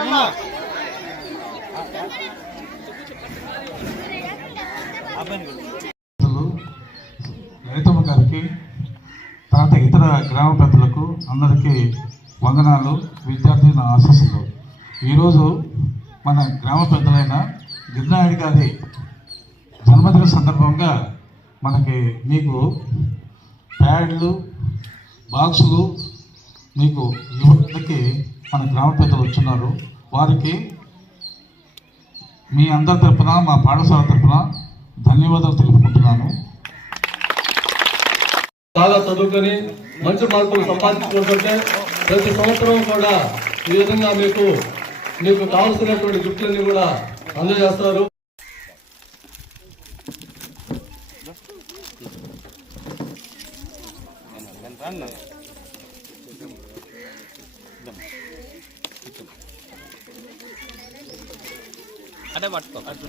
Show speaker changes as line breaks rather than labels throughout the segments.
అన్నా
లలితమ్మ గారికి తర్వాత ఇతర గ్రామ పెద్దలకు అందరికీ వందనాలు విద్యార్థి నా ఆశీస్సులు. ఈరోజు మన గ్రామ పెద్దలైన గిరినాయుడు గారి జన్మదిన సందర్భంగా మనకి మీకు ప్యాడ్లు బాక్సులు మీకు యువతకి మన గ్రామ పెద్దలు వచ్చున్నారు. వారికి మీ అందరి తరపున మా పాఠశాల తరపున ధన్యవాదాలు తెలుపుకుంటున్నాను.
బాగా చదువుకొని మంచి మార్కులు సంపాదించుకుంటుంటే ప్రతి సంవత్సరం కూడా ఈ విధంగా మీకు మీకు కావాల్సినటువంటి గిఫ్ట్లన్నీ కూడా అందజేస్తున్నారు అదే పట్టుకో.
ప్లాస్టిక్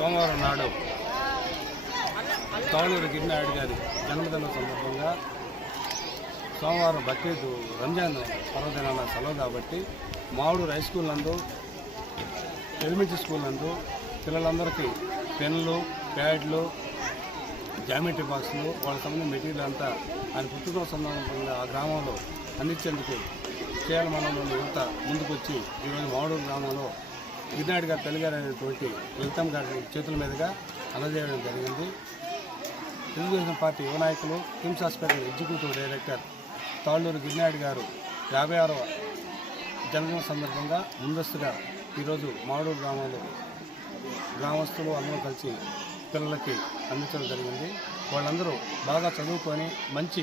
సోమవారం నాడు తౌలూరు గిరినాయుడు గారి జన్మదిన సందర్భంగా సోమవారం బక్రీద్ రంజాన్ పర్వదినాల సెలవు కాబట్టి మామిడి హై స్కూల్ నందు ఎలిమెంటరీ స్కూల్ నందు పిల్లలందరికీ పెన్లు ప్యాడ్లు జామెట్రీ బాక్సులు వాళ్ళకి సంబంధించిన మెటీరియల్ అంతా ఆయన పుట్టుకో సందర్భంగా ఆ గ్రామంలో అందించేందుకు చేయాలి మండలంలోని యువత ముందుకొచ్చి ఈరోజు మామిడి గ్రామంలో గిరినాయుడు గారి తల్లిగారు అయినటువంటి లలితం గారి చేతుల మీదుగా అందజేయడం జరిగింది. తెలుగుదేశం పార్టీ యువ నాయకులు KIMS hospital executive director Talluri Giri Naidu గారు యాభై ఆరవ జన్మదిన సందర్భంగా ముందస్తుగా ఈరోజు మాడూరు గ్రామంలో గ్రామస్తులు అందరూ కలిసి పిల్లలకి అందించడం జరిగింది. వాళ్ళందరూ బాగా చదువుకొని మంచి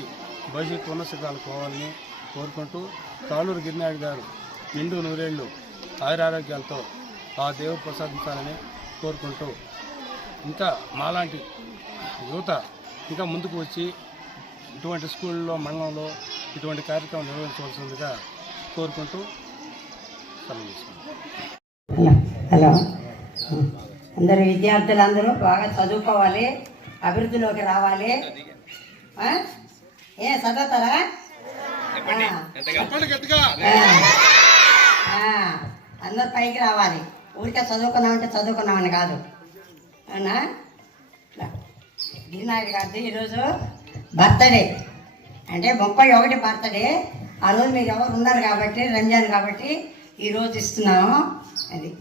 భవిష్యత్తు ఉన్న శిఖరాలు పోవాలని కోరుకుంటూ తాళూరు గిరినాయుడు గారు నిండు నూరేళ్ళు ఆయురారోగ్యాలతో ఆ దేవుడు ప్రసాదించాలని కోరుకుంటూ ఇంకా మాలాంటి యువత ఇంకా ముందుకు వచ్చి ఇటువంటి స్కూల్లో మండలంలో ఇటువంటి కార్యక్రమం నిర్వహించవలసిందిగా కోరుకుంటూ
హలో. అందరు విద్యార్థులందరూ బాగా చదువుకోవాలి అభివృద్ధిలోకి రావాలి? ఏ చదువుతారా. అందరు పైకి రావాలి. ఊరికే చదువుకున్నామంటే చదువుకున్నామని కాదు. అవునా? ఇట్లా. గిరినాయుడు గారిది ఈరోజు బర్త్డే. అంటే ముప్పై ఒకటి బర్త్డే. ఆ రోజు మీరు ఎవరు ఉన్నారు కాబట్టి రంజాన్ కాబట్టి ఈరోజు ఇస్తున్నాము. అది